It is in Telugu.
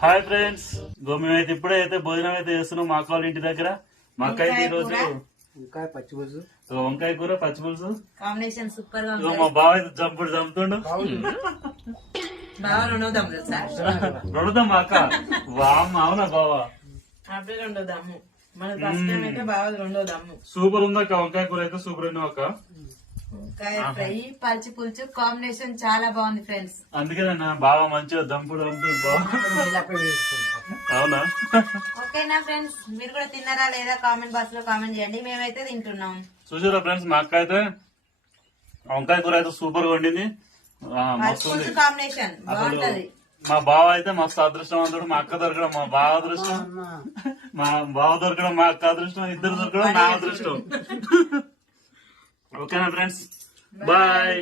హాయ్ ఫ్రెండ్స్, మేమైతే ఇప్పుడే అయితే భోజనం అయితే చేస్తున్నాం మా అక్క వాళ్ళ ఇంటి దగ్గర. మా అక్క అయితే ఈ రోజు వంకాయ కూర పచ్చిపులుసు కాంబినేషన్ సూపర్ గా మా బావ అయితే చంపుతుండు. బాగా రెండోదాం సార్ రెండుదాం మా అక్క. వామ్మ అవునా బావా? అప్పుడే రెండోదాము. మన ఫస్ట్ టైం అయితే బాగా రెండోదాము. సూపర్ ఉంది అక్క. వంకాయ కూర అయితే సూపర్ ఉంది అక్క. వంకాయ ఫ్రై పచ్చి పులుసు కాంబినేషన్ చాలా బాగుంది ఫ్రెండ్స్. అందుకే బావ మంచిగా దంపుడు అవునా? ఓకేనా ఫ్రెండ్స్, మీరు కూడా తిన్నారా లేదా కామెంట్ బాక్స్ లో కామెంట్ చేయండి. మేమైతే తింటున్నాం. చూసారా ఫ్రెండ్స్, మా అక్క అయితే వంకాయ కూర అయితే సూపర్ గా వండింది. మస్తు ఉంది కాంబినేషన్ బాగుంటది. మా బావ అయితే మస్తు అదృష్టవంతుడు. మా అక్క దొరకడం మా బావ అదృష్టం, మా బావ దొరకడం మా అక్క అదృష్టం, ఇద్దరు దొరకడం నా అదృష్టం. ఓకేనా ఫ్రెండ్స్, బాయ్.